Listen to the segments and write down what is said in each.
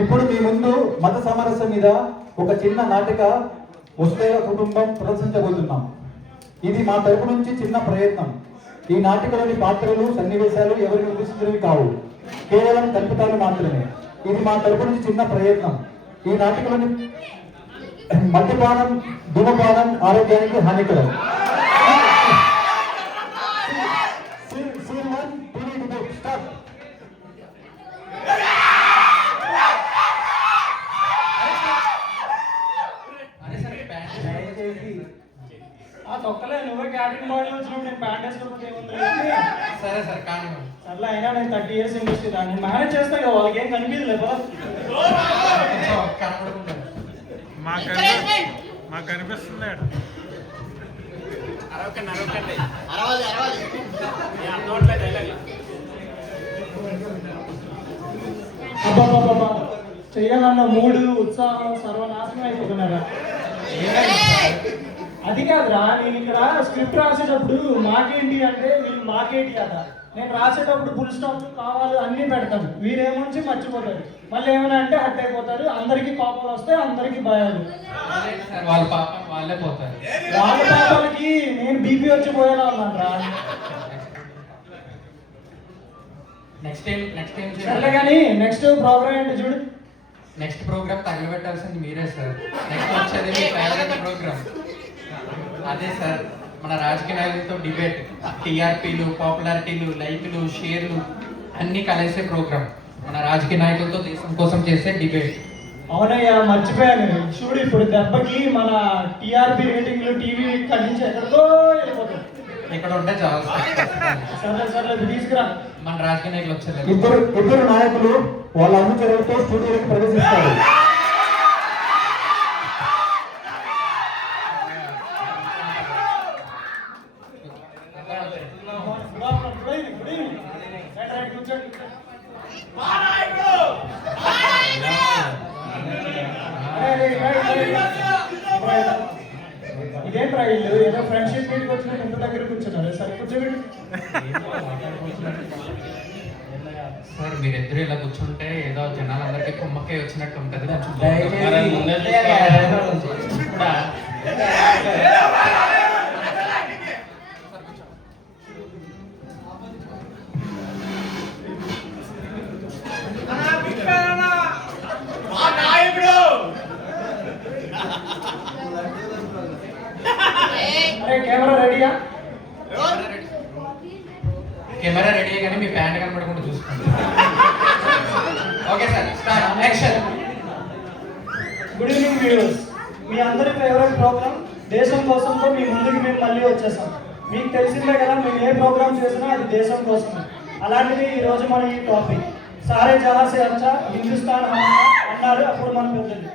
ఇప్పుడు మీ ముందు మత సామరస్యం మీద ఒక చిన్న నాటిక వసుదైవ కుటుంబం ప్రదర్శించబోతున్నాం. ఇది మా తరపు నుంచి చిన్న ప్రయత్నం. ఈ నాటికలోని పాత్రలు సన్నివేశాలు ఎవరికి ఉద్దేశించినవి కావు, కేవలం కల్పితాలు మాత్రమే. ఇది మా తరపు నుంచి చిన్న ప్రయత్నం. ఈ నాటికలోని మద్యపానం, ధూమపానం ఆరోగ్యానికి హానికరం. ఆ తొక్కలే నువ్వే క్యాటరింగ్ బాడీ వచ్చినప్పుడు నేను ప్యాంట్ వేసుకోకపోతే ఏముంది? సరే సార్ కానీ సర్లే, అయినా నేను 30 years ఇండస్ట్రీ దాన్ని మేనేజ్ చేస్తాను కదా, వాళ్ళకి ఏం కనిపించదు లేదా? మాకు కనిపిస్తుంది. అబ్బాబాబా, చెయ్యాలన్న మూడు ఉత్సాహం సర్వనాశనం అయిపోతున్నారా? అది కాదురా, నేను ఇక్కడ స్క్రిప్ట్ రాసేటప్పుడు మాకేంటి అంటే వీళ్ళు మాకేంటి కదా, నేను రాసేటప్పుడు ఫుల్ స్టాప్ కావాలి అన్నీ పెడతాను, వీరేమొచ్చి మర్చిపోతారు, మళ్ళీ ఏమైనా అంటే హట్ అయిపోతారు, అందరికీ కోపాలు వస్తాయి, అందరికీ భయాలు. వాళ్ళ పాపం వాళ్ళే పోతారు. వాళ్ళ పాపాలకి నేను బీపీ వచ్చి పోయేలా ఉన్నాను రా. నెక్స్ట్ టైం సర్లే కానీ నెక్స్ట్ ప్రోగ్రామ్ ఏంటి చూడు. నెక్స్ట్ ప్రోగ్రామ్ తగలబెట్టాల్సింది మీరే సార్. నెక్స్ట్ వచ్చేది మీ ఫేవరెట్ ప్రోగ్రామ్ అదే సార్, మన రాజకీయ నాయకులతో డిబేట్, టీఆర్పీలు, పాపులారిటీలు, లైక్లు, షేర్లు అన్నీ కలిసే ప్రోగ్రామ్. మన రాజకీయ నాయకులతో దేశం కోసం చేసే డిబేట్. అవునయ్యా, మర్చిపోయాను చూడు, ఇప్పుడు దెబ్బకి మన టీఆర్పీ రేటింగ్లు టీవీ ఇక్కడి నుంచి ఎక్కడికో వెళ్ళిపోతాయి. ఇక్కడ ఉంటే చాలు సార్. సరే సరే తీసుకురా. మన రాజకీయ నాయకులు వచ్చారు. ఇద్దరు నాయకులు వాళ్ళ అనుచరులతో స్టూడియోకి ప్రవేశిస్తారు. ఇదేంట్రా ఇల్లు ఏదో ఫ్రెండ్షిప్ మీటింగ్ వచ్చినట్టు ఇంత దగ్గర కూర్చున్నారు. సరే కూర్చోబెట్టి. సార్ మీరిద్దరు ఇలా కూర్చుంటే ఏదో జనాలందరికీ కుమ్మకే వచ్చినట్టు ఉంటుంది. అరే కెమెరా రెడీయా? కెమెరా రెడీ కానీ మీ ప్యాంట్ కనపడకుండా చూసుకోండి. Okay sir, start action. Good evening viewers, మీ అందరి ఫేవరెట్ ప్రోగ్రామ్ దేశం కోసంతో మీ ముందుకు మేము మళ్ళీ వచ్చేసాం. మీకు తెలిసిందే కదా, మేము ఏ ప్రోగ్రామ్ చేసినా అది దేశం కోసమే. అలాంటిది ఈరోజు మన ఈ టాపిక్ సారే జహాసే అచ్చా హిందుస్థాన్ అన్నారు అప్పుడు మన పెద్దలు.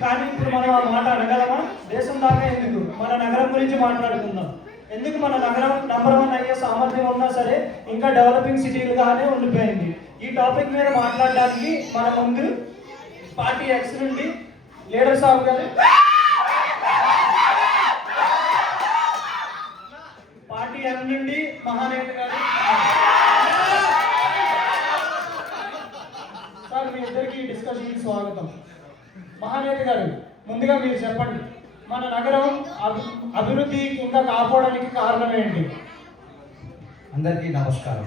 కానీ ఇప్పుడు మనం ఆ మాట అనగలమా? దేశం దాకా ఎందుకు, మన నగరం గురించి మాట్లాడుకుందాం. ఎందుకు మన నగరం నంబర్ 1 అయ్యే సామర్థ్యం ఉన్నా సరే ఇంకా డెవలపింగ్ సిటీలుగానే ఉండిపోయింది. ఈ టాపిక్ మీద మాట్లాడడానికి మన ముందు పార్టీ ఎక్స్ నుండి లీడర్ సాబ్ గారు, పార్టీ ఎం నుండి మహానేత గారు. సార్ మీ ఇద్దరికి డిస్కషన్కి స్వాగతం. మహానేత గారు, ముందుగా మీరు చెప్పండి, మన నగరం అభివృద్ధి ఇంకా కాపాడడానికి కారణం ఏంటి? అందరికీ నమస్కారం.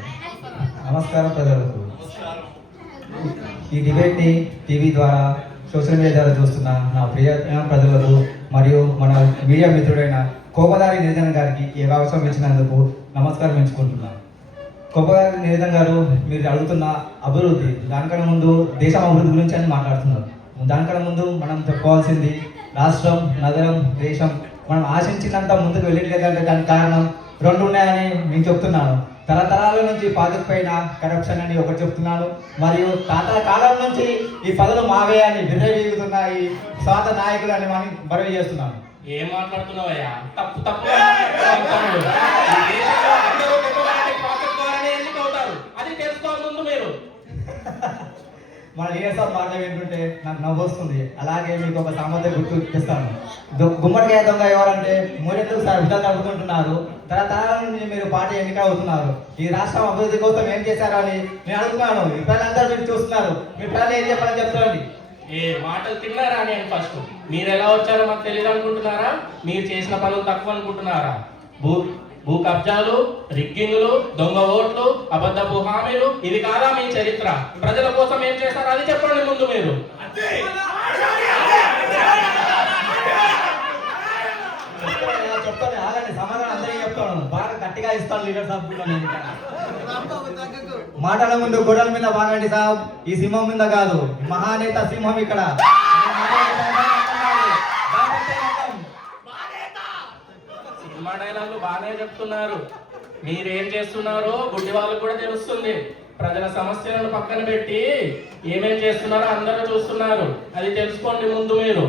నమస్కారం ప్రజలకు. ఈ డిబేట్ని టీవీ ద్వారా, సోషల్ మీడియా ద్వారా చూస్తున్న నా ప్రియ ప్రజలకు మరియు మన మీడియా మిత్రుడైన కోపదారి నిరంజన్ గారికి ఈ అవకాశం ఇచ్చినందుకు నమస్కారం ఎంచుకుంటున్నాను. కోపదారి నిరంజన్ గారు, మీరు అడుగుతున్న అభివృద్ధి, దానికన్నా ముందు దేశం అభివృద్ధి గురించి అని మాట్లాడుతున్నారు. దానికన్నా ముందు మనం చెప్పుకోవాల్సింది రాష్ట్రం, నగరం, దేశం మనం ఆశించినంత ముందుకు వెళ్ళట్లేదంటే దానికి కారణం 2 ఉన్నాయని నేను చెప్తున్నాను. తరతరాల నుంచి పాతుకుపోయిన కరప్షన్ అని ఒకటి చెప్తున్నాను, మరియు తాతల కాలం నుంచి ఈ పదవులు మావే అని విర్రవీగుతున్న ఈ స్వార్థ నాయకులు అని మనం మనవి చేస్తున్నాను. ఏం మాట్లాడుతున్నావయ్యా? తప్పు అది తెలుసుకోవాలి ముందు మీరు. మన లీడర్స్ ఆఫ్ మాట ఏంటంటే నాకు నవ్వు వస్తుంది. అలాగే మీకు ఒక సామర్థ్యం గుర్తిస్తాను. గుమ్మడికాయ దొంగ ఎవరంటే మూడెందుకు సార్ విధాలు అడుగుతుంటున్నారు. తరతరాల నుంచి మీరు పార్టీ ఎన్నిక అవుతున్నారు. ఈ రాష్ట్రం అభివృద్ధి కోసం ఏం చేశారు అని నేను అడుగుతున్నాను. ఈ ప్రజలందరూ మీరు చూస్తున్నారు. మీ ప్రజలు ఏం చెప్పాలని చెప్తారండి. ఏ మాటలు తిన్నారా నేను ఫస్ట్ మీరు ఎలా వచ్చారో మాకు తెలియదు అనుకుంటున్నారా? మీరు చేసిన పనులు తక్కువ అనుకుంటున్నారా? భూ భూ కబ్జాలు, రిగ్గింగ్లు, దొంగ ఓట్లు, అబద్ధపు హామీలు, ఇది కాదా మీ చరిత్ర? ప్రజల కోసం ఏం చేస్తారో అది చెప్పండి ముందు మీరు. చెప్తాను ఆగండి, సమాధానం అందరికీ చెప్తాను. బాగా గట్టిగా ఇస్తాను లీడర్ సాబ్ కూడా. నేను మాటల ముందు గొడవల మీద బాగండి సాబ్, ఈ సింహం మీద కాదు. మహానేత సింహం ఇక్కడ. సినిమా డైలాగులు బాగానే చెప్తున్నారు. మీరేం చేస్తున్నారో గుడ్డి వాళ్ళకు కూడా తెలుస్తుంది. ప్రజల సమస్యలను పక్కన పెట్టి ఏమేం చేస్తున్నారో అందరూ చూస్తున్నారు. అది తెలుసుకోండి ముందు మీరు.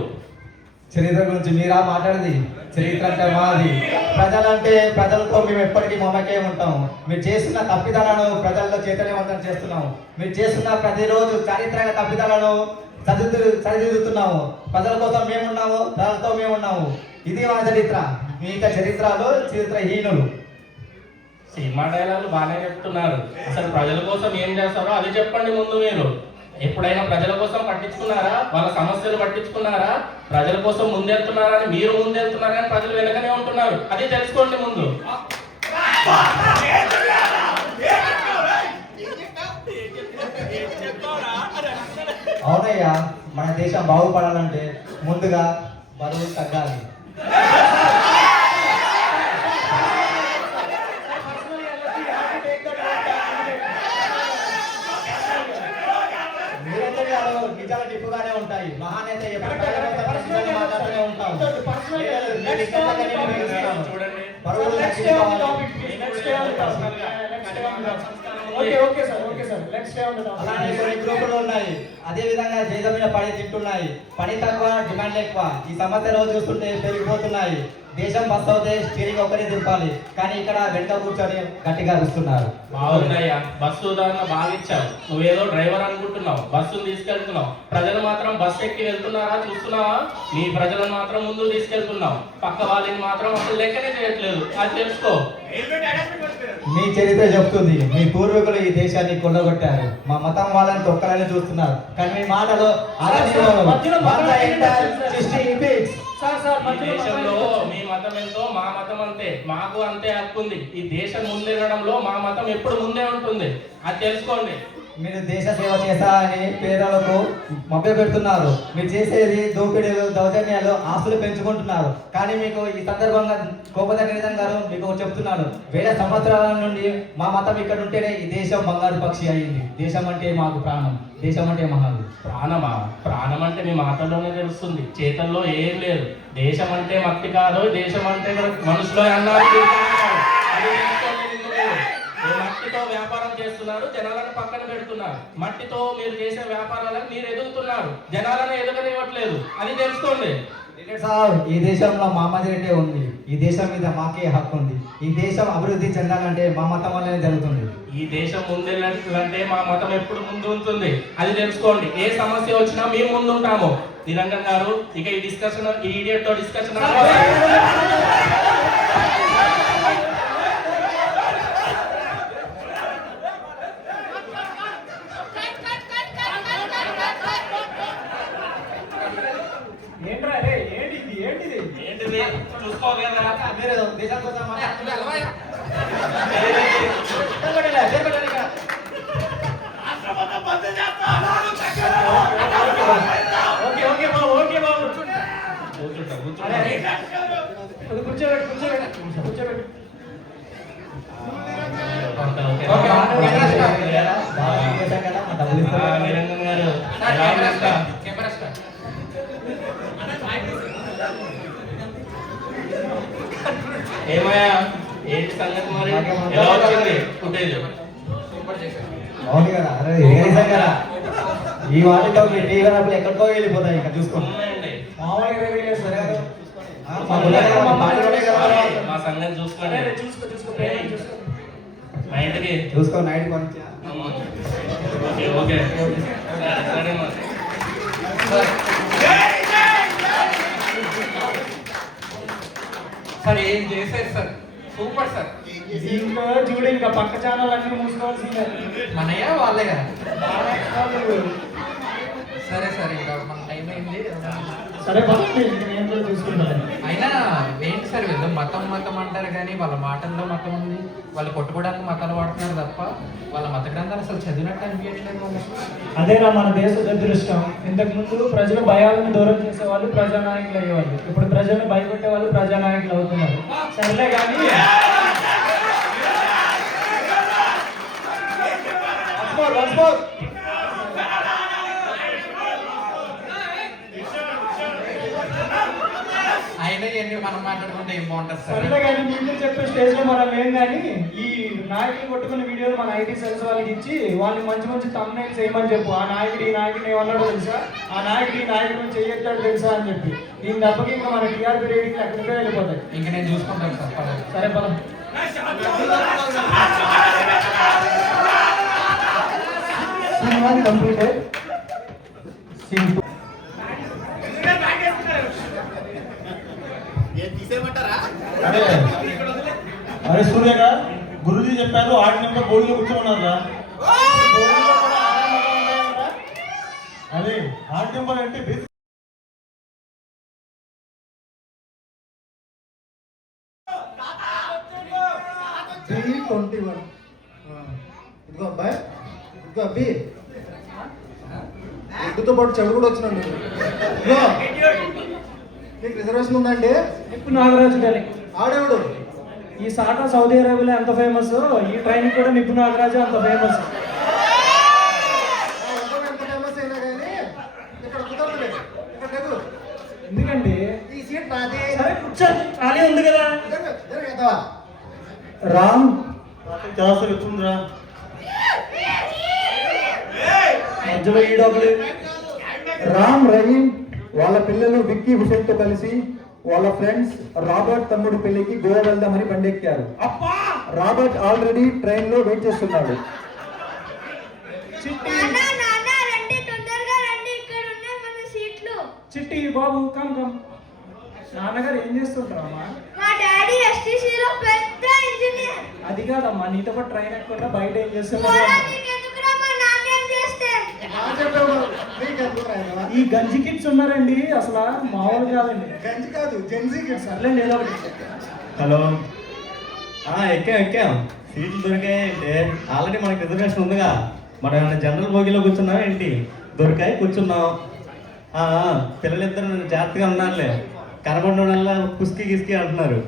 చరిత్ర గురించి మీరా మాట్లాడేది? చరిత్ర అంటే మాది. ప్రజలంటే ప్రజలతో మేము ఎప్పటికీ మమకే ఉంటాం. మీరు చేస్తున్న తప్పిదాలను ప్రజల్లో చైతన్యవంతం చేస్తున్నాము. మీరు చేస్తున్న ప్రతిరోజు చారిత్రక తప్పిదాలను సరిదిద్దుతున్నాము. ప్రజల కోసం మేమున్నాము, ప్రజలతో మేమున్నాము. ఇది మా చరిత్ర. మిగతా చరిత్రలో చరిత్రహీనులు. సినిమా డైలాగులు బాగానే చెప్తున్నారు. అసలు ప్రజల కోసం ఏం చేస్తారో అది చెప్పండి ముందు మీరు. ఎప్పుడైనా ప్రజల కోసం పట్టించుకున్నారా? వాళ్ళ సమస్యలు పట్టించుకున్నారా? ప్రజల కోసం ముందెళ్తున్నారా అని మీరు ముందెళ్తున్నారా అని ప్రజలు వెనకనే ఉంటున్నారు. అది తెలుసుకోండి ముందు. అవునయ్యా, మన దేశం బాగుపడాలంటే ముందుగా బరువు తగ్గాలి. నిజాలు టిప్పుగానే ఉంటాయి. మహానేత మాట్లాడుతూనే ఉంటాం. చూడండి. బరువులు అలానే కొన్ని గ్రూపులు ఉన్నాయి. అదే విధంగా దేశం మీద పని తింటున్నాయి. పని తక్కువ, డిమాండ్ ఎక్కువ. ఈ సమస్య రోజు చూస్తుంటే పెరిగిపోతున్నాయి. దేశం బస్ అవుతే స్టీరింగ్ ఒకరే తిప్పాలి, కానీ ఇక్కడ వెంట కూర్చొని గట్టిగా అరుస్తున్నారు. బాగుందయ్యా, బస్సు ఉదాహరణ బాగా ఇచ్చావు. నువ్వేదో డ్రైవర్ అనుకుంటున్నావు, బస్సును తీసుకెళ్తున్నావు. ప్రజలు మాత్రం బస్సు ఎక్కి వెళ్తున్నారా చూస్తున్నావా? నీ ప్రజలను మాత్రం ముందు తీసుకెళ్తున్నావు. పక్క వాళ్ళని మాత్రం అసలు లెక్కనే చేయట్లేదు. అది తెలుసుకో. మీ చరిత్ర చెప్తుంది, మీ పూర్వీకులు ఈ దేశాన్ని కొల్లగొట్టారు. మా మతం వాళ్ళని తొక్కలని చూస్తున్నారు, కానీ మీ మాటలు ఈ దేశంలో మీ మతం ఎంతో మా మతం అంతే. మాకు అంతే హక్కు ఉంది. ఈ దేశం ముందెళ్ళడంలో మా మతం ఎప్పుడు ముందే ఉంటుంది. అది తెలుసుకోండి. మీరు దేశ సేవ చేస్తారని పేదలకు మభ్య పెడుతున్నారు. మీరు చేసేది దోపిడీలు, దౌర్జన్యాలు, ఆస్తులు పెంచుకుంటున్నారు. కానీ మీకు ఈ సందర్భంగా కోపదగ్గ నిజం గారు మీకు చెప్తున్నాను, వేల సంవత్సరాల నుండి మా మతం ఇక్కడ ఉంటేనే ఈ దేశం బంగారు పక్షి అయింది. దేశం అంటే మాకు ప్రాణం, దేశం అంటే మహాలు. ప్రాణమా? ప్రాణం అంటే మీ మాటల్లోనే తెలుస్తుంది, చేతల్లో ఏం లేదు. దేశం అంటే మట్టి కాదు, దేశం అంటే మనుషులో అన్నారు. మట్టితో వ్యాపారం చేస్తున్నారు, జనాలను పక్కన పెడుతున్నారు. మట్టితో మీరు చేసే వ్యాపారాలకు మీరు ఎదుగుతున్నారు, జనాలను ఎదగనివ్వట్లేదు. అది తెలుసుకోండి. ఈ దేశంలో మా మధ్యనే ఉంది. ఈ దేశం మీద మాకే హక్కు ఉంది. ఈ దేశం అభివృద్ధి చెందాలంటే మా మతం వల్లనే జరుగుతుంది. ఈ దేశం ముందెళ్ళాలంటే మా మతం ఎప్పుడు ముందు ఉంటుంది. అది తెలుసుకోండి. ఏ సమస్య వచ్చినా మేము ముందు ఉంటాము. నిరంజన్ గారు, ఇక ఈ డిస్కషన్, ఈ ఇడియట్ తో డిస్కషన్ ఏంటిది చూసుకోగలరా? మీరు దేశం కోసం మాట్లాడుతున్నారు. నిరంజన్ గారు ఏమయ్యా, ఏంటి సంగతి మరి? ఎలా వచ్చింది ఫుటేజ్? అవును కదా, అరే నిజం కదా. ఈ వాటితో మీ టీవీ ఎక్కడికో వెళ్ళిపోతాయి. ఇంకా చూసుకోండి. మా సంగతి చూసుకోండి. నైట్కి చూసుకో, నైట్ పంచ. ఓకే ఓకే సరే మరి. సార్ ఏం చేశారు సార్, సూపర్ సార్. దీంట్లో చూడు, ఇంకా పక్క ఛానల్ అన్ని మూసుకోవాల్సిందే. మనయ్య వాళ్ళే కదా. సరే సార్, ఇంకా మన సరే పదండి, నేను కూడా చూసుకుంటాను. అయినా ఏంటి సార్ వీళ్ళు మతం మతం అంటారు కానీ వాళ్ళ మాటల్లో మతం ఉంది. వాళ్ళు కొట్టుకోవడానికి మతాలు వాడుతున్నారు తప్ప వాళ్ళ మత గ్రంథాలు అసలు చదివినట్టు అనిపించట్లేదు వాళ్ళకి. అదేనా మన దేశ దురదృష్టం. ఇంతకు ముందు ప్రజల భయాలను దూరం చేసేవాళ్ళు ప్రజానాయకులు అయ్యేవాళ్ళు, ఇప్పుడు ప్రజలను భయపెట్టే వాళ్ళు ప్రజానాయకులు అవుతున్నారు. సరేలే కానీ అయినా ఇవన్నీ మనం మాట్లాడుకుంటే ఏం బాగుంటుంది సార్. సరేలే కానీ మీరు చెప్పే స్టేజ్లో మనం ఏం కానీ ఈ నాయకులు కొట్టుకున్న వీడియోలు మన ఐటీ సెల్స్ వాళ్ళకి ఇచ్చి వాళ్ళని మంచి మంచి తమ్నైల్స్ చేయమని చెప్పు. ఆ నాయకుడు ఈ నాయకుడు ఏమన్నాడో తెలుసా, ఆ నాయకుడు ఈ నాయకుడిని చెయ్యొద్దాడు తెలుసా అని చెప్పి. దీని తప్పకి ఇంకా మన టీఆర్పీ రేటింగ్లు ఎక్కడికే వెళ్ళిపోతాయి. ఇంకా నేను చూసుకుంటాను సార్ పదండి. సరే పదం. Scene 1 completed. Scene 2. అరే అరే సూర్యగా గురుజీ చెప్పారు 8 నెంబర్ బోర్డులో కూర్చోమన్నారా? అదే 8 నెంబర్ అంటే బేసిక్ 321. ఇదిగో అబ్బాయి, ఇదిగో అబ్బి, ఎగ్గుతో పాటు చెడు కూడా వచ్చినాడు. ఇదిగో నీకు రిజర్వేషన్ ఉందండి. నిప్పు నాగరాజు గారి ఆడేవుడు ఈ సాటా సౌదీ అరేబియాలో ఎంత ఫేమస్, ఈ ట్రైన్ కూడా నిప్పు నాగరాజు అంత ఫేమస్. ఎంత ఫేమస్ అయినా కానీ ఇక్కడ కుదరదులే. ఇక్కడ లేదు. ఎందుకండి ఈ సీట్ నాది. సరే కూర్చోండి, ఖాళీ ఉంది కదా. జరగదా రామ్ చాలా ఎత్తుందిరా. మధ్యలో ఈ డబ్బులు రామ్ రహీం వాళ్ళ పిల్లలు విక్కీ హుసేన్ తో కలిసి వాళ్ళ ఫ్రెండ్స్ రాబర్ట్ తమ్ముడి పెళ్లికి గోవా వెళ్దామని బండెక్కారు. రాబర్ట్ ఆల్రెడీ ట్రైన్ లో వెయిట్ చేస్తున్నాడు. చిట్టి రండి, తొందరగా రండి, ఇక్కడ ఉన్నాయి మన సీట్లు. Chitti Babu come come. నాన్నగారు ఏం చేస్తుంటారమ్మా? మా డాడీ ఎస్టీసీలో పెద్ద ఇంజనీర్. అది కాదమ్మా, నీతో పాటు ట్రైన్ ఎక్కకుండా బయట ఏం చేస్తున్నారు? పోరా, నీకెందుకురా మా నాన్న ఏం చేస్తే? చెప్పావు నీకెందుకు రాయనవా? ఈ గంజి కిడ్స్ ఉన్నారండి, అసలు మామూలు కాదండి. గంజి కాదు జెన్సీ కిడ్స్. సర్లేండి ఏదో ఒకటి. హలో ఎక్కాం సీట్లు దొరికాయంటే ఆల్రెడీ మనకి రిజర్వేషన్ ఉందిగా. మనం ఏమైనా జనరల్ బోగిలో కూర్చున్నాం ఏంటి? దొరికాయి కూర్చున్నాం. పిల్లలిద్దరు జాగ్రత్తగా ఉన్నారులే, కనబడిన వల్ల కుస్కి గిస్కి అంటున్నారు.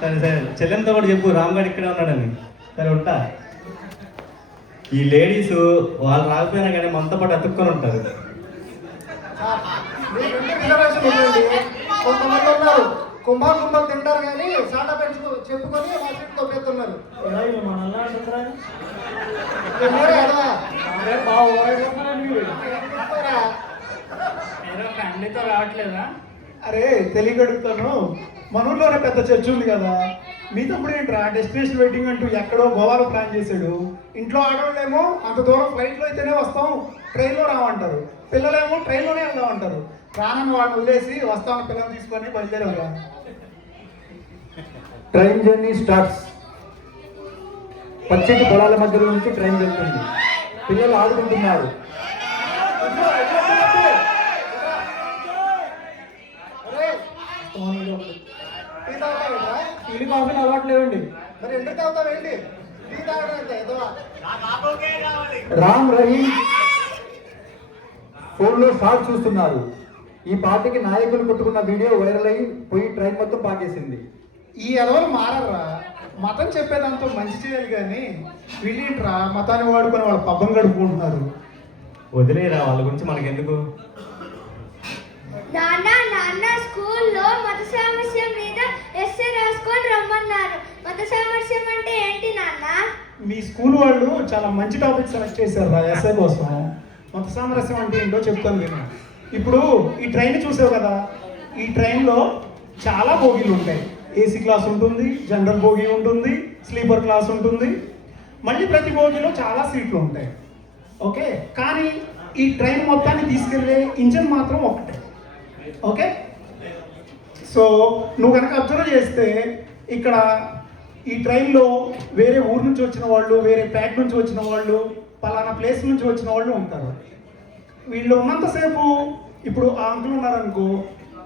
సరే సరే చెల్లెంతో కూడా చెప్పు రామ్గాడు ఇక్కడే ఉన్నాడని. సరే ఉంటా. ఈ లేడీస్ వాళ్ళు రాకపోయినా కానీ మనతో పాటు అతుక్కొని ఉంటారు. రిజర్వేషన్ ఉందండి. కొంతమంది ఉన్నారు కుంభాలు తింటారు కానీ సాటా పెంచు చెప్పుకొని మా సీట్ తొక్కేస్తున్నారు. ఎలా వీళ్ళు మనల్లా అంటున్నారా? కదా బాగా ఓరైపోతున్నారండి మీరు. చెప్తారా? ఏదో ఫ్యామిలీతో రావట్లేదా? అరే తెలియగడుగుతాను, మన ఊర్లోనే పెద్ద చర్చ్ ఉంది కదా, మీ తమ్ముడు ఏంట్రా డెస్టినేషన్ వెయిటింగ్ అంటూ ఎక్కడో గోవాలో ప్లాన్ చేశాడు. ఇంట్లో ఆడవాళ్ళేమో అంత దూరం ఫ్లైట్లో అయితేనే వస్తాం, ట్రైన్లో రామంటారు. పిల్లలేమో ట్రైన్లోనే వెళ్దామంటారు. రానని వాడిని వదిలేసి వస్తామని పిల్లలు తీసుకొని బయలుదేరారు. Train journey starts. పచ్చటి పొలాల మధ్యలో నుంచి ట్రైన్ వెళ్తుంది. పిల్లలు ఆడుకుంటున్నారు. టీ తాగుతావేంట్రా? టీ కాఫీలు అలవాట్లేవండి. మరి ఎందుకు తాగుతావేంటి? టీ తాగడం ఎంత ఎదవా? రామ్ రహీం ఫోన్లో షాట్ చూస్తున్నారు. ఈ పార్టీకి నాయకులు కొట్టుకున్న వీడియో వైరల్ అయి పోయి ట్రైన్ మొత్తం పాకేసింది. ఈ ఎదవలు మారరా, మతం చెప్పేదాంతో మంచి చేయాలి కానీ వీళ్ళేంట్రా మతాన్ని వాడుకొని వాళ్ళ పబ్బం గడుపుకుంటున్నారు. వదిలేరా, వాళ్ళ గురించి మనకెందుకు. నాన్న స్కూల్లో మత సామరస్యం మీద ఎస్ఏ రాసుకొని రమ్మన్నారు. మత సామరస్యం అంటే ఏంటి నాన్న? మీ స్కూల్ వాళ్ళు చాలా మంచి టాపిక్ సెలెక్ట్ చేశారు ఎస్ఐ కోసం. మత సామరస్యం అంటే ఏంటో చెప్తాను నేను. ఇప్పుడు ఈ ట్రైన్ చూసావు కదా, ఈ ట్రైన్లో చాలా బోగీలు ఉంటాయి. ఏసీ క్లాస్ ఉంటుంది, జనరల్ బోగీ ఉంటుంది, స్లీపర్ క్లాస్ ఉంటుంది. మళ్ళీ ప్రతి బోగీలో చాలా సీట్లు ఉంటాయి. ఓకే, కానీ ఈ ట్రైన్ మొత్తాన్ని తీసుకెళ్ళే ఇంజన్ మాత్రం ఒకటే. ఓకే, సో నువ్వు కనుక అబ్జర్వ్ చేస్తే ఇక్కడ ఈ ట్రైన్లో వేరే ఊరు నుంచి వచ్చిన వాళ్ళు, వేరే ప్యాక్ నుంచి వచ్చిన వాళ్ళు, పలానా ప్లేస్ నుంచి వచ్చిన వాళ్ళు ఉంటారు. వీళ్ళు ఉన్నంతసేపు ఇప్పుడు ఆ అంకుల్ ఉన్నారనుకో,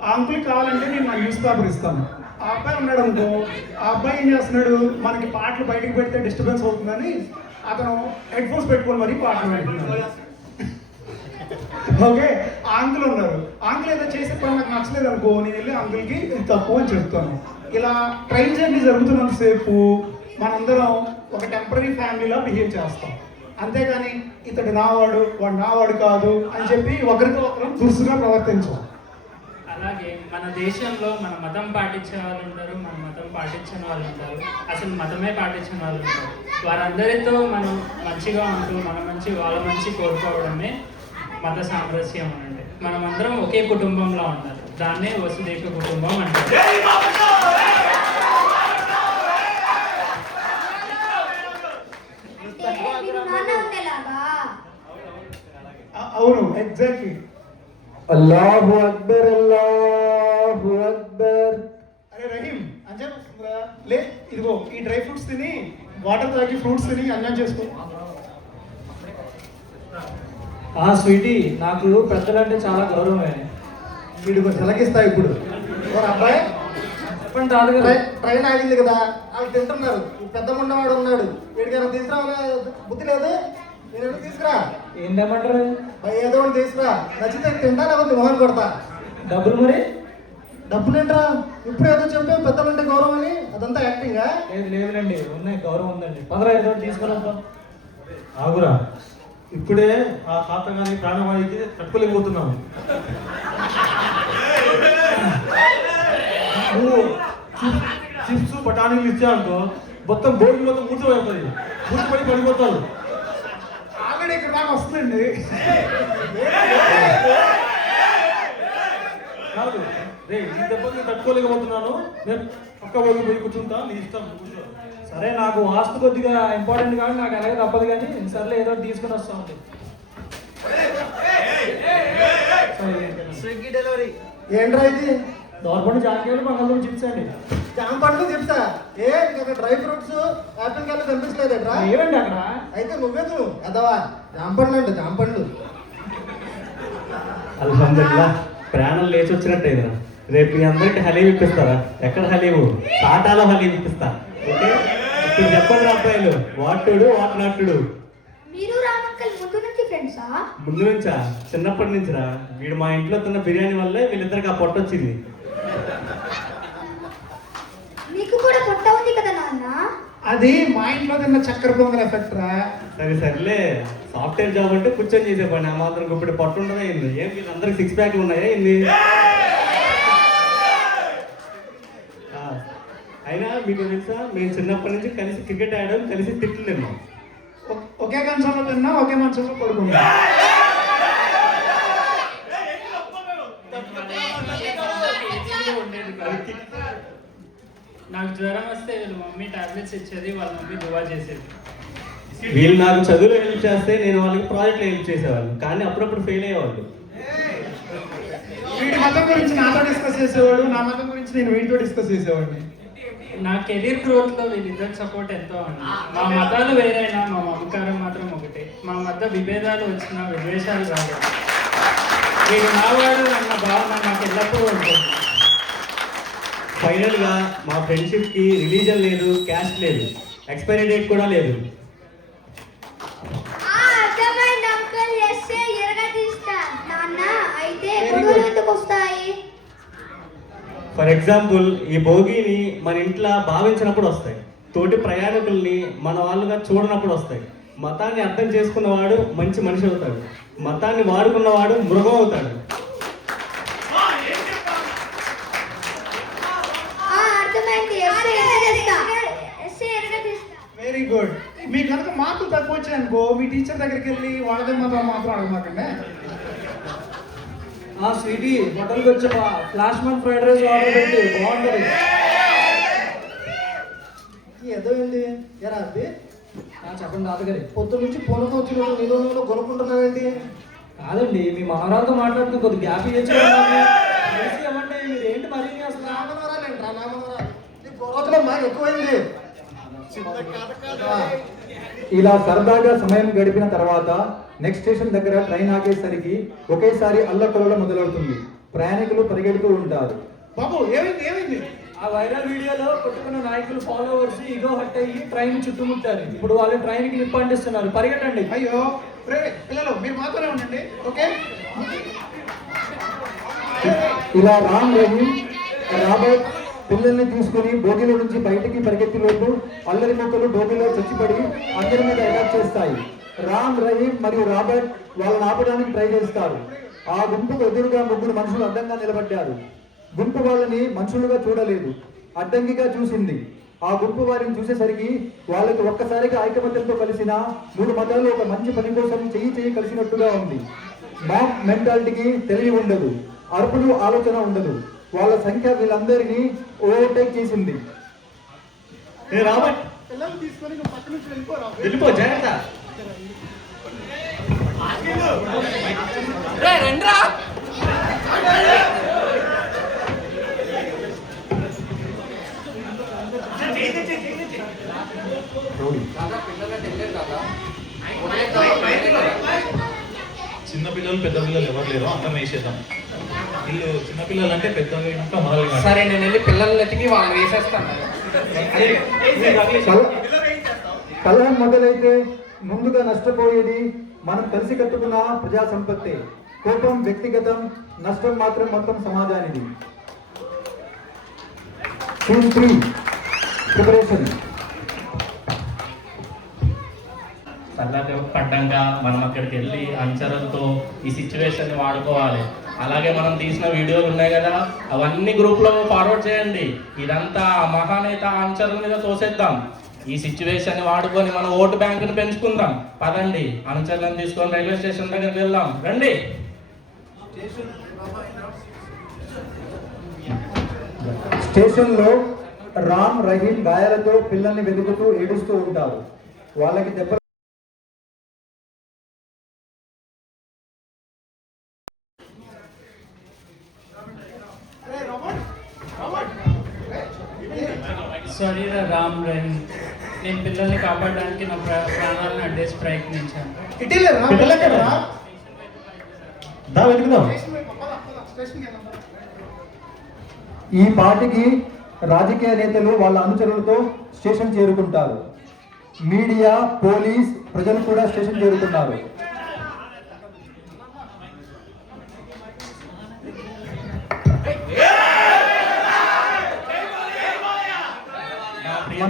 ఆ అంకుల్ కావాలంటే నేను నా న్యూస్ పేపర్ ఇస్తాను. ఆ అబ్బాయి ఉన్నాడు అనుకో, ఆ అబ్బాయి ఏం చేస్తున్నాడు, మనకి పాటలు బయటకు పెడితే డిస్టర్బెన్స్ అవుతుందని అతను హెడ్ ఫోన్స్ పెట్టుకొని మరి పాటలు పెట్టుకున్నాడు. ఓకే, ఆ అంకుల్ ఉన్నారు, అంకుల్ ఏదో చేసే పని నాకు నచ్చలేదు అనుకో, నేను వెళ్ళి అంకుల్కి ఇది తప్పు అని చెప్తాను. ఇలా ట్రైన్ జర్నీ జరుగుతున్నంతసేపు మనందరం ఒక టెంపరీ ఫ్యామిలీలా బిహేవ్ చేస్తాం. అంతేగాని ఇతడు నావాడు, వాడు నావాడు కాదు అని చెప్పి ఒకరితో ఒకరు దురుసుగా ప్రవర్తించాం. అలాగే మన దేశంలో మన మతం పాటించే వాళ్ళు ఉంటారు, మన మతం పాటించని వాళ్ళు ఉంటారు, అసలు మతమే పాటించని వాళ్ళు ఉంటారు. వారందరితో మనం మంచిగా ఉంటూ మన మంచి వాళ్ళ మంచి కోరుకోవడమే మత సామరస్యం అని అంటే. మనమందరం ఒకే కుటుంబంలో ఉండాలి, దాన్నే వసుదైక కుటుంబం అంటారు. మీరు నాన్న ఉండేలాగా. అవును, ఎగ్జాక్ట్లీ. అల్లాహు అక్బర్, అల్లాహు అక్బర్. అరే రహీం అంజా లే, ఇదిగో ఈ డ్రై ఫ్రూట్స్ తిని, వాటర్ తాగి ఫ్రూట్స్ తిని అన్నం చేసుకో. స్వీటీ, నాకు పెద్దలంటే చాలా గౌరవమే. వీడికి తిలకిస్తా ఇప్పుడు. ఓ అబ్బాయి, చెప్పండి తాతగారు. ట్రైన్ ఆగింది కదా, వాళ్ళు తింటున్నారు. ఈ పెద్ద ముండవాడు ఉన్నాడు, వీడికైనా తీసుకురా, బుద్ధి లేదు. నేను ఎందుకు తీసుకురా? ఏం తెమ్మంటారు? ఏదో ఒకటి తీసుకురా, నచ్చితే తింటా, లేకపోతే మొహం కొడతా. డబ్బులు మరి? డబ్బులు ఏంట్రా, ఇప్పుడు ఏదో చెప్పే పెద్దలంటే గౌరవం అని, అదంతా యాక్టింగా? లేదులేండి, ఉన్నాయి, గౌరవం ఉందండి. 15 తీసుకుని వద్దాం. ఆగురా, ఇప్పుడే ఆ తాత కానీ ప్రాణవాయికి తట్టుకోలేకపోతున్నాను. నువ్వు చిప్స్ బఠానీలు ఇచ్చానుకో, మొత్తం బోర్డు మొత్తం మూర్చబడిపోతుంది, మూర్చబడి పడిపోతారు. ఆల్రెడీ ఇక్కడ దాకా వస్తుందండి. కాదు రే, ఈ దెబ్బకి తట్టుకోలేకపోతున్నాను, నేను పక్క పోయి పోయి కూర్చుంటా, నీ ఇష్టం కూర్చో. సరే, నాకు వాస్తు కొద్దిగా ఇంపార్టెంట్ కానీ నాకు అలాగే తప్పదు, కానీ సర్లే ఏదో ఒకటి తీసుకుని వస్తామండి. Swiggy delivery. ఏంట్రా ఇది? దోరపండు జాంకాయలు బంగాళదుంప చిప్స్ అండి. జామ పండ్లు చెప్తా. ఇక్కడ డ్రై ఫ్రూట్స్ యాపిల్ కాయలు కనిపించలేదట్రా? ఏమండి అక్కడ? అయితే నువ్వే నువ్వు అదవా, జామ పండ్లు అండి, జామ పండ్లు. అల్హమ్దుల్లా, ప్రాణం లేచి వచ్చినట్టేదా. రేపు మీ అందరికి హలీం ఇప్పిస్తారా? ఎక్కడ హలీము? టాటాలో హలీం ఇప్పిస్తా. ఓకే, ఇప్పుడు చెప్పండి అబ్బాయిలు, వాటుడు వాట్ నాటుడు. మీరు రామక్కల్ ముందు నుంచి ఫ్రెండ్సా? ముందు నుంచా? చిన్నప్పటి నుంచిరా. వీడు మా ఇంట్లో తిన్న బిర్యానీ వల్లే వీళ్ళిద్దరికి ఆ పొట్ట వచ్చింది. మీకు కూడా పొట్ట ఉంది కదా నాన్న? అది మా ఇంట్లో తిన్న చక్కెర పొంగల్ ఎఫెక్ట్ రా. సరే సర్లే, సాఫ్ట్వేర్ జాబ్ అంటే కూర్చొని చేసే పని. ఆ మాత్రం ఇప్పుడు పొట్ట ఉండదా ఏంది? ఏం వీళ్ళందరికి 6 ప్యాక్లు ఉన్నాయా ఏంది? అయినా మీకు తెలుసా, మేము చిన్నప్పటి నుంచి కలిసి క్రికెట్ ఆడడం, కలిసి తిట్లు తిన్నాం. ఒకే కంచంలో తిన్నా, ఒకే మంచంలో పడుకున్నా. నాకు జ్వరం వస్తే వీళ్ళ మమ్మీ టాబ్లెట్స్ ఇచ్చేది, వాళ్ళ మమ్మీ దువా చేసేది. వీళ్ళు నాకు చదువులో హెల్ప్ చేస్తే నేను వాళ్ళకి ప్రాజెక్ట్లో హెల్ప్ చేసేవాళ్ళు, కానీ అప్పుడప్పుడు ఫెయిల్ అయ్యేవాళ్ళు. వీడి మతం గురించి నాతో డిస్కస్ చేసేవాడు, నా మతం గురించి నేను వీడితో డిస్కస్ చేసేవాడిని. నా కెరీర్ గ్రోత్ లో వీళ్ళిద్దరు సపోర్ట్ ఎంతో ఉంది. మా మతాలు వేరైనా మా మమకారం మాత్రం ఒకటే. మా మధ్య విభేదాలు వచ్చినా విద్వేషాలు రాలేదు. వీడు నావాడు అన్న భావన నాకు ఎల్లప్పుడూ ఉంటుంది. ఫైనల్గా మా ఫ్రెండ్షిప్కి రిలీజన్ లేదు, క్యాస్ట్ లేదు, ఎక్స్పైరీ డేట్ కూడా లేదు. అర్థమైంది అంకుల్. ఎస్ఏ ఎరగదీస్తా నాన్న. అయితే గొడవలు ఎందుకు వస్తాయి? ఫర్ ఎగ్జాంపుల్, ఈ భోగిని మన ఇంట్లో భావించినప్పుడు వస్తాయి, తోటి ప్రయాణికుల్ని మన వాళ్ళుగా చూడనప్పుడు వస్తాయి. మతాన్ని అర్థం చేసుకున్నవాడు మంచి మనిషి అవుతాడు, మతాన్ని వాడుకున్నవాడు మృగం అవుతాడు. అర్థమైంది. ఎస్ఏ ఎరగదీస్తా. ఎస్ఏ ఎరగదీస్తా. Very good. మీ కనుక మార్కులు తక్కువ వచ్చాయనుకో, మీ టీచర్ దగ్గరికి వెళ్ళి వాళ్ళదే మాత్రం అడగమాకండి. స్వీటీ, హోటల్కి వచ్చా flash man fried rice order పెట్టి బాగుంటుంది. ఏదో ఏంటి ఎరా అది? చెప్పండి తాతగారి. పొద్దు నుంచి పొలంలో వచ్చిన నేను కొనుక్కుంటున్నావేంటి? కాదండి, మీ మనవరాలతో మాట్లాడుతున్న కొద్ది గ్యాప్ ఇవ్వచ్చు ఏమంటే మీరు ఏంటి మరీ అసలు? నామనవరాలేంట్రా, నామనవరాలు. నీ గొడవలో మాకు ఎక్కువైంది. ఇలా సరదాగా సమయం గడిపిన తర్వాత నెక్స్ట్ స్టేషన్ దగ్గర ట్రైన్ ఆగేసరికి ఒకేసారి అల్లకల్లోలం మొదలవుతుంది. ప్రయాణికులు పరిగెడుతూ ఉంటారు. బాబు ఏమైంది ఏమైంది? ఆ వైరల్ వీడియోలో కొట్టుకున్న నాయకులు ఫాలోవర్స్ ఈగో హట్ అయ్యి ట్రైన్ చుట్టుముట్టారు. ఇప్పుడు వాళ్ళు ట్రైన్కి నిప్పండిస్తున్నారు. పరిగెట్టండి. అయ్యో పిల్లలు మీరు మాత్రమే ఉండండి. ఓకే ఇలా రామ్ రహీం రాబర్ట్ పిల్లల్ని తీసుకుని బోగిలో నుంచి బయటికి పరిగెత్తిలోపు అల్లరి మొక్కలు బోగిలో చచ్చిపడి అందరి మీద అటాక్ చేస్తాయి. రామ్ రహీం మరియు రాబర్ట్ వాళ్ళని ఆపడానికి ట్రై చేస్తారు. ఆ గుంపుకు ఎదురుగా 3 మనుషులు అడ్డంగా నిలబడ్డారు. గుంపు వాళ్ళని మనుషులుగా చూడలేదు, అడ్డంకిగా చూసింది. ఆ గుంపు వారిని చూసేసరికి వాళ్ళకి ఒక్కసారిగా ఐకమత్యంతో కలిసిన 3 మతాలు ఒక మంచి పని కోసం చెయ్యి కలిసినట్టుగా ఉంది. మాక్ మెంటాలిటీకి తెలివి ఉండదు, అరుపులు ఆలోచన ఉండదు. వాళ్ళ సంఖ్య వీళ్ళందరినీ ఓవర్టేక్ చేసింది. రాబర్ట్ పిల్లలు తీసుకొని నువ్వు పక్క నుంచి వెళ్ళిపోరా. వెళ్ళిపో జాగ్రత్త. చిన్నపిల్లలు పెద్ద పిల్లలు ఎవరు లేరు, అందరం వేసేద్దాం. వీళ్ళు చిన్నపిల్లలు అంటే పెద్దగా అయినాక మొదలు. సరే నేను వెళ్ళి పిల్లల్ని ఎతికి వాళ్ళు వేసేస్తాను. కలహం మొదలైతే ముందుగా నష్టపోయేది మనం కలిసి కట్టుకున్న ప్రజా సంపత్తి. కోపం వ్యక్తిగతం, నష్టం మాత్రం మొత్తం సమాజానిది. Scene 3 preparation. చల్లగా పడ్డాక మనం అక్కడికి వెళ్ళి అనుచరులతో ఈ సిచ్యువేషన్ని వాడుకోవాలి. అలాగే మనం తీసిన వీడియోలు ఉన్నాయి కదా, అవన్నీ గ్రూప్లో ఫార్వర్డ్ చేయండి. ఇదంతా ఆ మహానేత అనుచరుల మీద తోసేద్దాం. ఈ సిచ్యువేషన్ని వాడుకొని మనం ఓటు బ్యాంకుని పెంచుకుందాం. పదండి, అనుచరులను తీసుకొని రైల్వే స్టేషన్ దగ్గరికి వెళ్దాం. రండి. స్టేషన్లో రామ్ రహీం గాయాలతో పిల్లల్ని వెతుకుతూ ఏడుస్తూ ఉంటారు. వాళ్ళకి దెబ్బ సారీ రామ్ రహీం, నేను పిల్లల్ని కాపాడడానికి నా ప్రాణాలను అడ్డేసి ప్రయత్నించాను. ఇటీలేరా పిల్లలకేరా దా వెతుకుదాం. ఈ పార్టీకి రాజకీయ నేతలు వాళ్ళ అనుచరులతో స్టేషన్ చేరుకుంటారు. మీడియా, పోలీస్, ప్రజలు కూడా స్టేషన్ చేరుకున్నారు.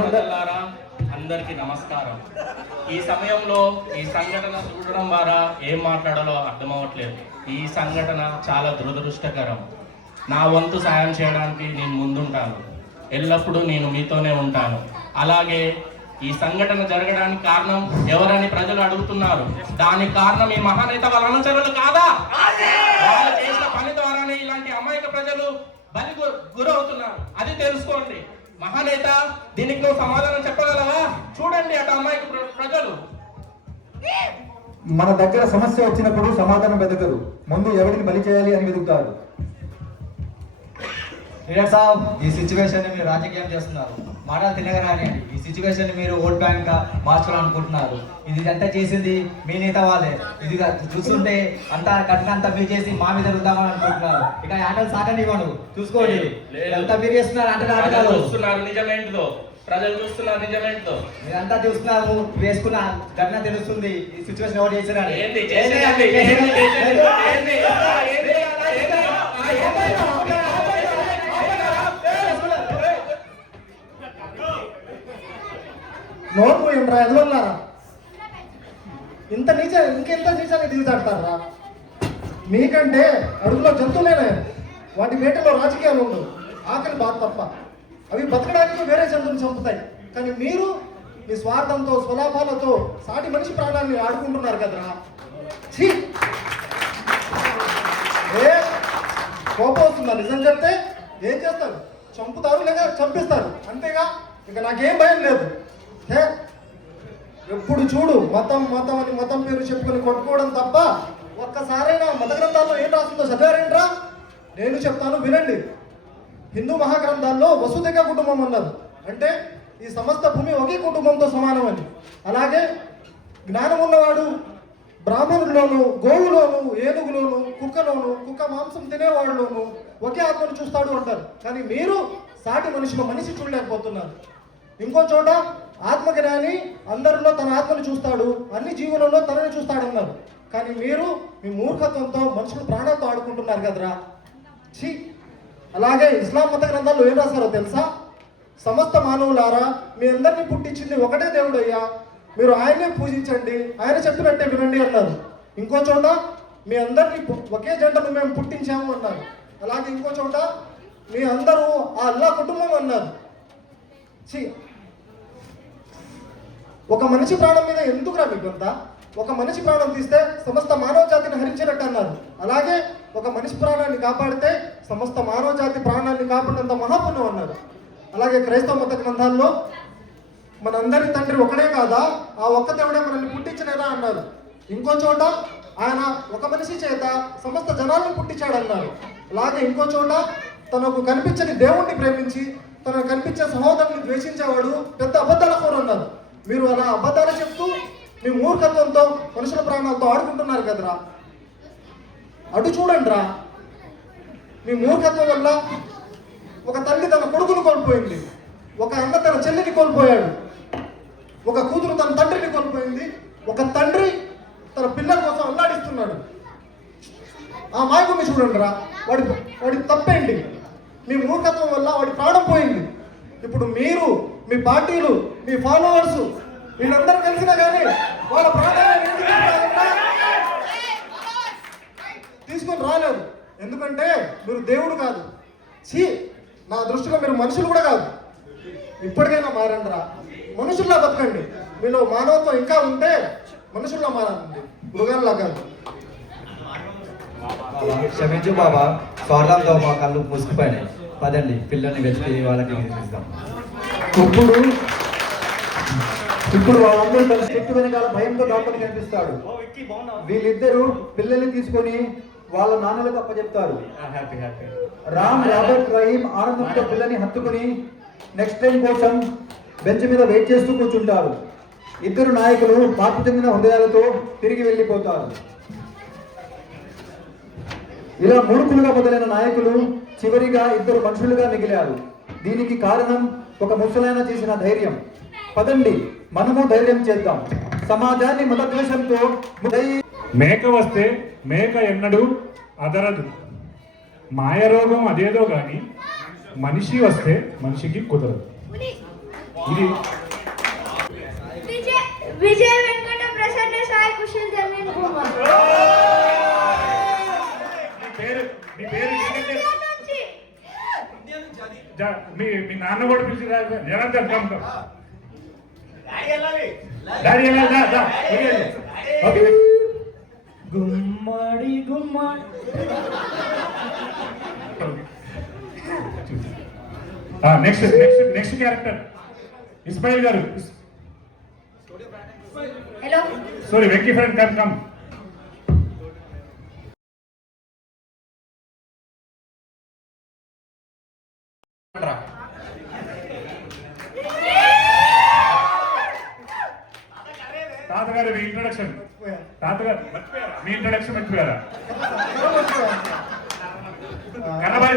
ప్రజలారా, అందరికీ నమస్కారం. ఈ సమయంలో ఈ సంఘటన చూడడం ద్వారా ఏం మాట్లాడాలో అర్థమవట్లేదు. ఈ సంఘటన చాలా దురదృష్టకరం. నా వంతు సాయం చేయడానికి నేను ముందుంటాను. ఎల్లప్పుడూ నేను మీతోనే ఉంటాను. అలాగే ఈ సంఘటన జరగడానికి కారణం ఎవరని ప్రజలు అడుగుతున్నారు. దానికి కారణం ఈ మహానేత వాళ్ళ అనుచరులు కాదా? వాళ్ళు చేసిన పని ద్వారానే ఇలాంటి అమాయక ప్రజలు బలి గురవుతున్నారు. అది తెలుసుకోండి. మహానేత, దీనికి నువ్వు సమాధానం చెప్పగలవా? చూడండి అటు అమ్మాయికి ప్రజలు. మన దగ్గర సమస్య వచ్చినప్పుడు సమాధానం వెతకరు, ముందు ఎవరిని బలి చేయాలి అని వెతుకుతారు. లీడర్ సాబ్, ఈ సిచ్యువేషన్ మీరు రాజకీయం చేస్తున్నారు. మాటలు తినగరాని ఈ సిచ్యువేషన్ మీరు ఓట్ బ్యాంక్ గా మార్చాలనుకుంటున్నారు. ఇది అంతా చేసింది మీ నేత వాళ్ళే. ఇది చూస్తుంటే అంతా కట్టినంతా మీరు చేసి మా మీద రుద్దామని అనుకుంటున్నారు. ఇక ఆటలు సాగనివ్వను, చూసుకోండి. అంతా మీరు చేస్తున్నారు అంటే నాటకాలు. నిజమేంటిదో ప్రజలు చూస్తున్నారు. నిజమేంటిదో మీరంతా చూస్తున్నారు. వేసుకున్న ఘటన తెలుస్తుంది. ఈ సిచ్యువేషన్ ఎవరు చేశారని. నోరు ఏంట్రా ఎదురున్నారా? ఇంకెంత నీచాన్ని దిగుతాడతారా? మీకంటే అడుగులో జంతువులేనే, వాటి వేటలో రాజకీయాలు ఉండవు. ఆకలి బాధ తప్ప. అవి బతకడానికి వేరే జంతువులు చంపుతాయి. కానీ మీరు మీ స్వార్థంతో, స్వలాభాలతో సాటి మనిషి ప్రాణాన్ని ఆడుకుంటున్నారు కదరా. ఛీ! కోపం వస్తుందా? నిజం చెప్తే ఏం చేస్తారు? చంపుతారు లేదా చంపిస్తారు, అంతేగా. ఇక నాకేం భయం లేదు. ఎప్పుడు చూడు మతం మతం అని మతం పేరు చెప్పుకొని కొట్టుకోవడం తప్ప ఒక్కసారైనా మత గ్రంథాల్లో ఏం రాస్తుందో చదివారేంట్రా? నేను చెప్తాను, వినండి. హిందూ మహాగ్రంథాల్లో వసుదైక కుటుంబం అన్నారు. అంటే ఈ సమస్త భూమి ఒకే కుటుంబంతో సమానం అని. అలాగే జ్ఞానం ఉన్నవాడు బ్రాహ్మణుల్లోను, గోవులోను, ఏనుగులోను, కుక్కలోను, కుక్క మాంసం తినేవాళ్ళలోను ఒకే ఆత్మను చూస్తాడు అంటారు. కానీ మీరు సాటి మనిషిలో మనిషి చూడలేకపోతున్నారు. ఇంకో చోట ఆత్మజ్ఞాని అందరిలో తన ఆత్మను చూస్తాడు, అన్ని జీవులలో తనని చూస్తాడన్నారు. కానీ మీరు మీ మూర్ఖత్వంతో మనుషులు ప్రాణాలతో ఆడుకుంటున్నారు కదరా. ఛీ! అలాగే ఇస్లాం మత గ్రంథాల్లో ఏం రాశారో తెలుసా? సమస్త మానవులారా, మీ అందరినీ పుట్టించింది ఒకటే దేవుడు అయ్యా, మీరు ఆయనే పూజించండి, ఆయన చెప్పినట్టే వినండి అన్నారు. ఇంకో చోట మీ అందరినీ ఒకే జంటను మేము పుట్టించాము అన్నారు. అలాగే ఇంకో చోట మీ అందరూ ఆ అల్లా కుటుంబం అన్నారు. ఛీ! ఒక మనిషి ప్రాణం మీద ఎందుకురా మీకంతా? ఒక మనిషి ప్రాణం తీస్తే సమస్త మానవ జాతిని హరించినట్టు అన్నారు. అలాగే ఒక మనిషి ప్రాణాన్ని కాపాడితే సమస్త మానవ జాతి ప్రాణాన్ని కాపాడినంత మహాపుణ్యం అన్నారు. అలాగే క్రైస్తవ మత గ్రంథాల్లో మనందరి తండ్రి ఒకడే కాదా, ఆ ఒక్క దేవుడే మనల్ని పుట్టించినదా అన్నారు. ఇంకో చోట ఆయన ఒక మనిషి చేత సమస్త జనాలను పుట్టించాడన్నారు. అలాగే ఇంకో చోట తనకు కనిపించని దేవుణ్ణి ప్రేమించి తనకు కనిపించే సహోదరుని ద్వేషించేవాడు పెద్ద అబద్ధాల కోరు అన్నారు. మీరు అలా అబద్ధాలు చెప్తూ మీ మూర్ఖత్వంతో మనుషుల ప్రాణాలతో ఆడుకుంటున్నారు కదరా. అటు చూడండి రా, మీ మూర్ఖత్వం వల్ల ఒక తల్లి తన కొడుకును కోల్పోయింది, ఒక అన్న తన చెల్లిని కోల్పోయాడు, ఒక కూతురు తన తండ్రిని కోల్పోయింది, ఒక తండ్రి తన పిల్లల కోసం అల్లాడిస్తున్నాడు. ఆ మాయకుని చూడండి రా, వాడి తప్పేంటి? మీ మూర్ఖత్వం వల్ల వాడి ప్రాణం పోయింది. ఇప్పుడు మీరు, మీ పార్టీలు, మీ ఫాలోవర్స్ వీళ్ళందరూ కలిసినా కానీ వాళ్ళ ప్రాణాలను తీసుకొని రాలేదు. ఎందుకంటే మీరు దేవుడు కాదు. ఛీ! నా దృష్టిలో మీరు మనుషులు కూడా కాదు. ఇప్పటికైనా మారండి రా, మనుషుల్లా బతకండి. మీలో మానవత్వం ఇంకా ఉంటే మనుషుల్లా మారండి, మృగాల్లా కాదు. క్షమించు బాబా, స్వర్ణంతో మా కళ్ళు మూసుకుపోయినాయి. పదండి, పిల్లల్ని వెతికి వాళ్ళకి నేర్పిస్తాం. ఇప్పుడు వాళ్ళందరూ తన చెట్టు వెనకాల భయంతో దాక్కుని కనిపిస్తాడు. వీళ్ళిద్దరూ పిల్లల్ని తీసుకొని వాళ్ళ నాన్నలకు అప్పచెప్తారు. రామ్, రాబర్ట్, రహీం ఆనందంతో పిల్లని హత్తుకుని నెక్స్ట్ టైం కోసం బెంచ్ మీద వెయిట్ చేస్తూ కూర్చుంటారు. ఇద్దరు నాయకులు మార్పు చెందిన హృదయాలతో తిరిగి వెళ్ళిపోతారు. ఇలా మూర్ఖులుగా మొదలైన నాయకులు చివరిగా ఇద్దరు మనుషులుగా మిగిలారు. దీనికి కారణం ఒక ముసలైన చేసిన ధైర్యం. పదండి, మనము ధైర్యం చేద్దాం. సమాజాన్ని మతద్వేషంతో మేక వస్తే మేక ఎన్నడూ అదరదు. మాయరోగం అదేదో గాని మనిషి వస్తే మనిషికి కుదరదు. ఇది విజయ వెంకట ప్రసన్న సాయి కుశల్ జమీన్ కుమార్. మీ నాన్న కూడా పిలిచి గుమ్మడి గుమ్మడి. నెక్స్ట్ క్యారెక్టర్ ఇస్మాయిల్ గారు. Hello, sorry, Venky friend come. తాతగారు మీ ఇంట్రొడక్షన్. తాతగారు మీ ఇంట్రొడక్షన్ మర్చిపోయారా?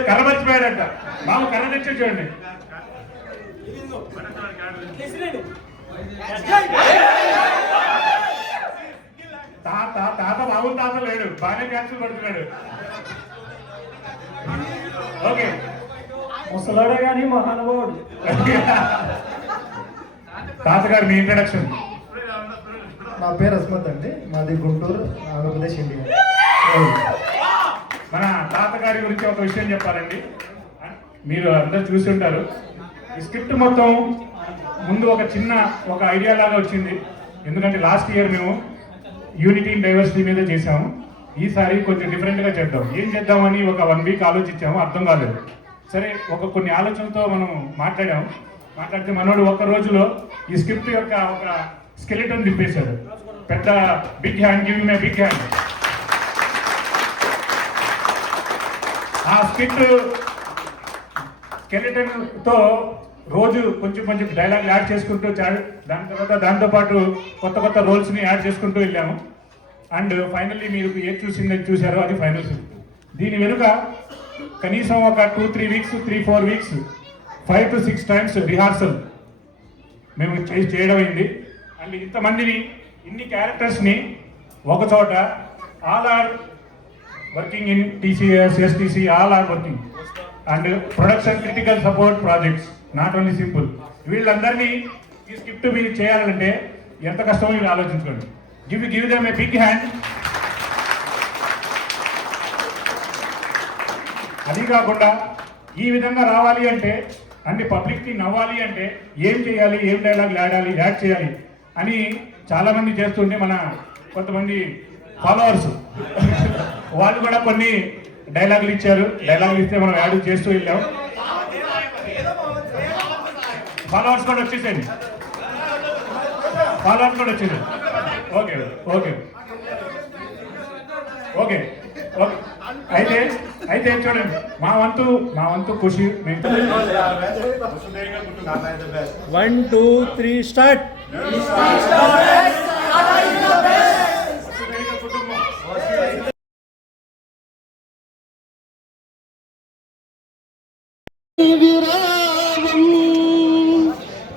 కర్ర మర్చిపోయారంట. మాకు కర్ర తెచ్చి చూడండి. తాత మామూలు తాత లేడు, బాగానే క్యాన్సిల్ పడుతున్నాడు. ఓకే, ముసలాడే కానీ మహానుభావుడు. తాతగారు మీ ఇంట్రొడక్షన్. నా పేరు అస్మత్ అండి, మాది గుంటూరు, ఆంధ్రప్రదేశ్, ఇండియా. మన తాతగారి గురించి ఒక విషయం చెప్పాలండి. మీరు అందరు చూసి ఉంటారు. ఈ స్క్రిప్ట్ మొత్తం ముందు ఒక ఐడియా లాగా వచ్చింది. ఎందుకంటే లాస్ట్ ఇయర్ మేము యూనిటీ ఇన్ డైవర్సిటీ మీద చేసాము. ఈసారి కొంచెం డిఫరెంట్గా చేద్దాం. ఏం చేద్దామని ఒక 1 వీక్ ఆలోచించాము, అర్థం కాలేదు. సరే, కొన్ని ఆలోచనతో మనం మాట్లాడితే మనోడు ఒక్క రోజులో ఈ స్క్రిప్ట్ యొక్క ఒక స్కెలిటన్ తిప్పేశాడు. పెద్ద big hand, give him a big hand. ఆ స్క్రిప్ట్ స్కెలిటన్ తో రోజు కొంచెం డైలాగ్ యాడ్ చేసుకుంటూ దాని తర్వాత దాంతోపాటు కొత్త రోల్స్ని యాడ్ చేసుకుంటూ వెళ్ళాము. అండ్ ఫైనల్లీ మీరు ఏది చూసారో అది ఫైనల్ స్క్రిప్ట్. దీని వెనుక కనీసం ఒక 2-3 weeks 3-4 weeks 5 to 6 times rehearsal మేము చేయడం అయింది. అండ్ ఇంతమందిని ఇన్ని క్యారెక్టర్స్ని ఒక చోట all are working in TCS, STC, all are working and production critical support projects, not only simple. వీళ్ళందరినీ ఈ స్క్రిప్ట్ మీరు చేయాలంటే ఎంత కష్టమో మీరు ఆలోచించుకోండి. Give them a big hand. అది కాకుండా ఈ విధంగా రావాలి అంటే అన్ని పబ్లిక్ని నవ్వాలి అంటే ఏం చేయాలి, ఏం డైలాగ్ యాడ్ చేయాలి అని చాలామంది చేస్తుంటే మన కొంతమంది ఫాలోవర్స్ వాళ్ళు కూడా కొన్ని డైలాగులు ఇచ్చారు. డైలాగులు ఇస్తే మనం యాడ్ చేస్తూ వెళ్ళాం. ఫాలోవర్స్ కూడా వచ్చేసేయండి. ఓకే ఓకే ఓకే ఓకే అయితే చూడండి, మా వంతు ఖుషి. 1, 2, 3 స్టార్ట్.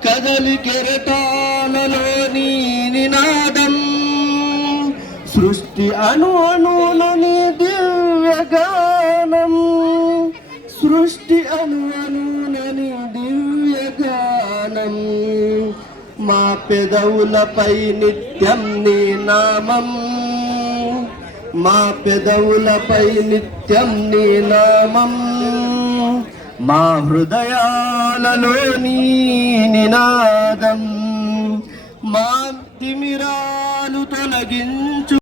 కదలి కెరటాలలోని నినాదం, సృష్టి అణువులోని దివ్యగానం, సృష్టి అణువులోని దివ్యగానం, మా పెదవులపై నిత్యం నీ నామం, మా పెదవులపై నిత్యం నీ నామం, మా హృదయాలలో నీ నినాదం, మా తిమిరాలు తొలగించు.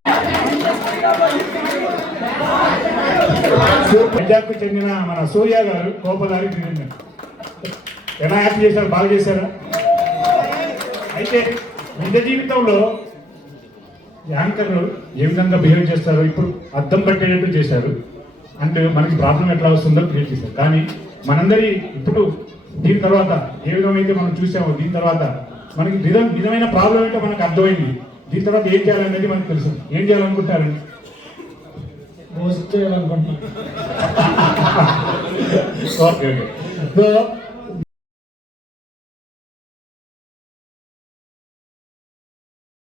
పంజాబ్కు చెందిన మన సూర్య గారు కోపదారి ఎలా యాక్ట్ చేశారు, బాగా చేశారా? అయితే నిజ జీవితంలో యాంకర్లు ఏ విధంగా బిహేవ్ చేస్తారో ఇప్పుడు అద్దం పట్టేటట్టు చేశారు. అండ్ మనకి ప్రాబ్లం ఎట్లా వస్తుందో క్రియేట్ చేశారు. కానీ మనందరి ఇప్పుడు దీని తర్వాత ఏ విధమైతే మనం చూసామో దీని తర్వాత మనకి నిజమైన ప్రాబ్లం ఏంటో మనకు అర్థమైంది. దీని తర్వాత ఏం చేయాలనేది మనకు తెలుసు. ఏం చేయాలనుకుంటారండి? చేయాలనుకుంటున్నాను. Okay okay. సో